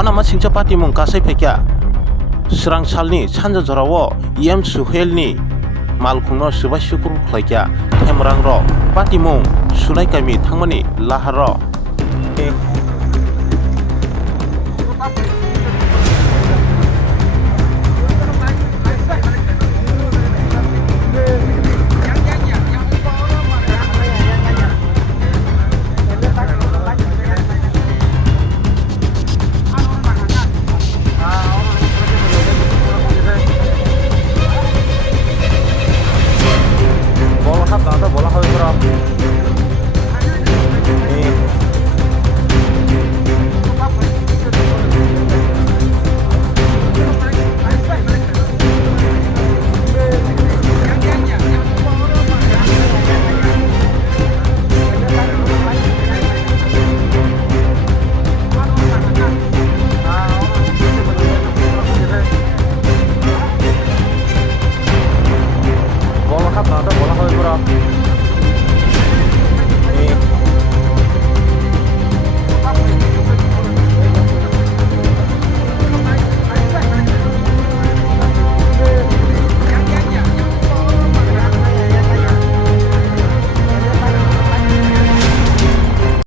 wanama singcha party mung kasai phaikya srang salni sanja jorao em suhelni malkhungno subai sukur khlaikya themrang ro party mung sunai kami thangmani lahar ro